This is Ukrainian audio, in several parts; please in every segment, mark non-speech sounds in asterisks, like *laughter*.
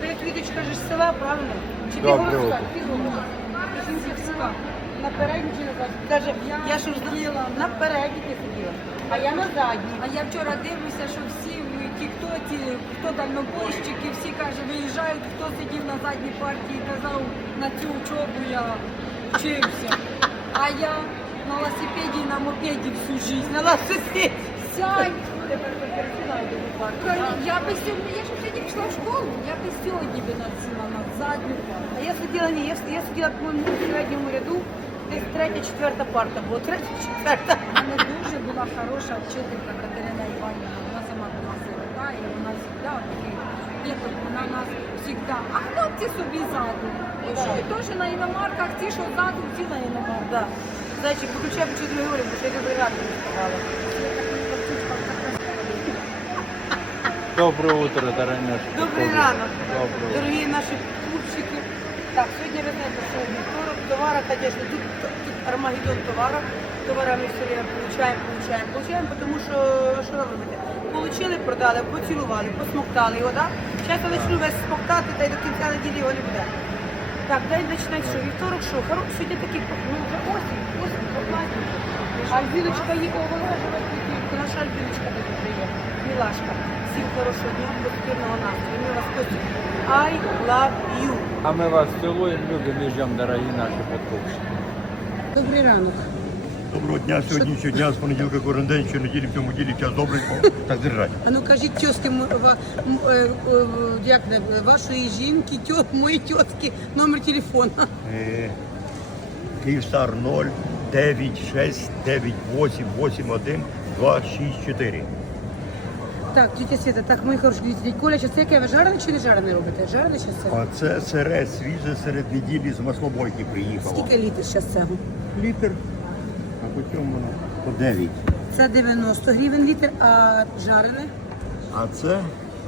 Твоя квіточка ж з села, правильно? Чи Да. Жінка з села. На передній чи на задній? Даже я ж сиділа. На передній ти сиділа. А я на задній. А я вчора дивлюся, що всі в тіктоці, хто дальнобойщики, всі каже, виїжджають, хто сидів на задній партії, казав, на цю учобу я вчився. А я на велосипеді і на мопеді всю життя. На велосипеді. Сядь! Тепер пересідаю до парку. Я би сьогодні, я ж сьогодні пішла в школу, я би сьогодні би насіла на задню парту. А я сиділа, ні, я, я сиділа, по-моєму, в середньому ряду, десь третя, четверта парта була. Третя, четверта. У мене дуже була хороша вчителька Катерина Іванівна. Вона сама була сирота, і вона завжди такий діток, вона нас завжди. А хлопці собі ззаду. І що, і теж на іномарках, ті, що ззаду, ті на іномарках. Да. Зайчик, виключай, бо чуть не говорю, бо ще я добрий ранок не вставала. Доброе утро, Тараняшка. Добрий ранок, Доброе. дорогі наші курчики. Так, сьогодні ви знаєте, що вівторок, товара, звісно, тут, тут армагеддон товара. Товара ми все время получаємо, получаємо, получаємо, тому що, що ви робите? Получили, продали, поцілували, посмоктали його, так? Зараз я почну весь смоктати, та й до кінця неділі його не буде. Так, дай починати, що вівторок, що хоро, сьогодні такий, ну вже осінь, осінь, поплатні. Альбіночка є, о, вона живе квітівка, наша Альбіночка так вже є, мілашка. Всім хорошого дня, позитивного настрою. Ми вас хочемо. I love you. А мы вас целуем, любим и ждем, дорогие наши подписчики. Добрий ранок. Доброго дня, сьогоднішнього дня, з понеділка кожен день, щонеділі, в цьому ділі час добрий, так держать. А ну кажіть тьоски м- ва- м- е, е, як не, вашої жінки, тьот, мої тьотки, номер телефона. Е, Київстар 0 96 98 81 264. Так, тітя Світа, так, мої хороші, діти. Коля, що це яке ви жарене чи не жарене робите? Жарене чи це? А це сире свіже серед неділі з маслобойки приїхало. Скільки літрів зараз цього? Літр, а по чому воно? По 9. Це 90 гривень літр, а жарене? А це,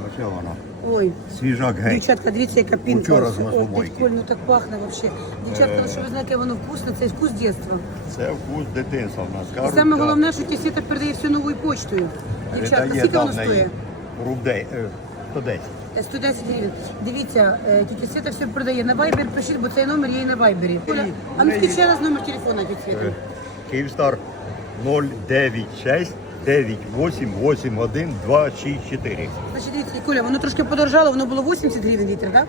оце воно, Ой, свіжак геть. дівчатка, дивіться, яка пінка. Вчора з Ой, ну так пахне взагалі. Дівчатка, ну що ви знаєте, воно вкусне, це вкус дитинства. Це вкус дитинства в нас. І Кажуть, саме так. головне, що ті світа передає всю новою почтою. Дівчатка, Передає, скільки воно стоїть? Рублей, е, 110. 110 гривень. Дивіться, е, тітя Світа все продає. На Viber пишіть, бо цей номер є і на Viber. Коля, а ну скажіть ще раз номер телефона тітя Світа. Е, Київстар 096 9881 264. Значить, дивіться, Коля, воно трошки подорожало, воно було 80 гривень літр, так?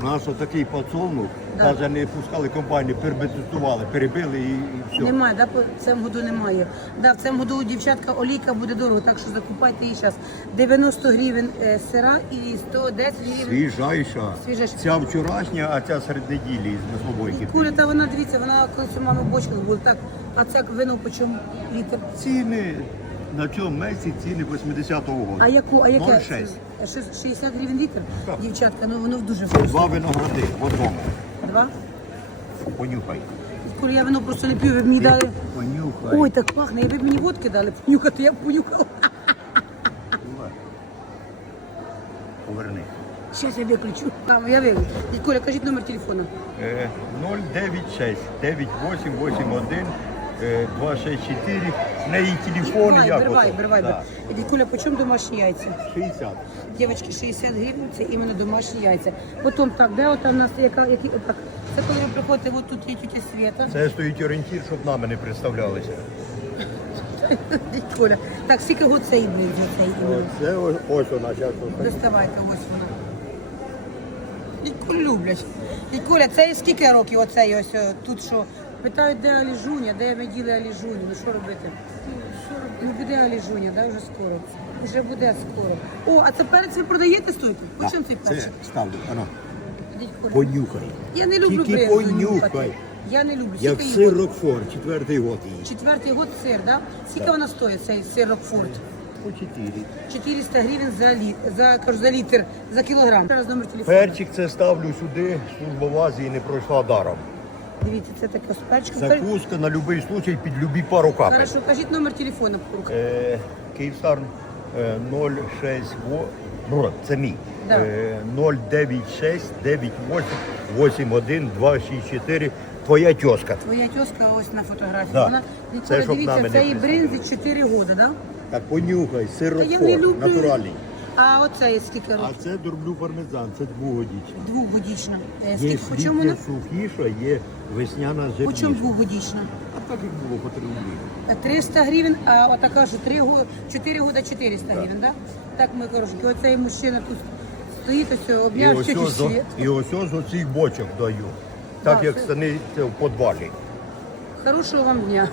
У нас отакий подсолнух, Да. навіть не пускали комбайни, перебетонували, перебили і, і все. Немає, да? по- в цьому году немає. Да, в цьому году, дівчатка, олійка буде дорого, так що закупайте її зараз. 90 гривень е, сира і 110 гривень. Свіжайша. Свіжайша. Ця вчорашня, а ця серед неділі з Маслобойки. Куля, та вона, дивіться, вона колись у мами в бочках була, так, а це вино по чому літр? Ціни на цьому месі ціни 80-го року. А яку, а яке? 0,6. Е, 60 гривень літр? Так. Дівчатка, ну воно дуже вкусне. Два виногради в одному. Два? Понюхай. Коли я вино просто не п'ю, ви б мені дали. Понюхай. Ой, так пахне, якби мені водки дали понюхати, я б понюхала. Поверни. Зараз я виключу. Там, я виключу. Коля, кажіть номер телефону. Е, 096 9881 е, 264. На її телефон як Вайбер, ото? вайбер, вайбер. Да. Коля, по чому домашні яйця? 60. Дівчатки, 60 гривень, це іменно домашні яйця. Потім так, де ота в нас, яка, які, отак. Це коли ви приходите, от тут є тітя Света. Це стоїть орієнтір, щоб нами не представлялися. *laughs* Дядь Так, скільки год іменно. Це ось, ось вона зараз. Доставайте, ось вона. Коля люблять. Дядь це скільки років оцей ось е, тут що? Питають, де Аліжуня, де ми діли Аліжуню, ну що робити? Ну буде Аліжуня, да, вже скоро. Вже буде скоро. О, а це перець ви продаєте стойку? По чому цей Це перчик? ставлю. Ано, понюхай. Я не люблю Тільки бринзу понюхай. нюхати. Я не люблю. Як Скільки сир? Рокфор, четвертий год її. Четвертий год сир, да? Скільки вона стоїть, цей сир Рокфорд? По 4. 400 гривень за, лі... за, кажу, за літр, за кілограм. Зараз номер телефону. Перчик це ставлю сюди, служба в Азії не пройшла даром. Дивіться, це таке перчиком. Закуска на будь-який случай під любі пару капель. Хорошо, кажіть номер телефону. Е, Київстар е, 068, ну, це мій. Да. Е, 096 98 81 264. Твоя тьоска. Твоя тезка ось на фотографії. Да. Вона Це, щоб дивіться, нами в не цієї представляли. бринзі 4 роки, да? Так понюхай, Та я не люблю. натуральний. А оце є скільки А років? це дурблю пармезан, це двогодічна. Двохгодічна. Е, Є Скільки, по чому вона? сухіша, є весняна жирніша. По чому двохгодічна? А так як було по три рублі. 300 гривень, а отака що 3 года, 4 года 400 гривень, да? Так, ми хорошенькі. Оцей мужчина тут стоїть, ось І обняв ось, ось, і ось ось оцих бочок даю. Так Да, як це- стани в подвалі. Хорошого вам дня.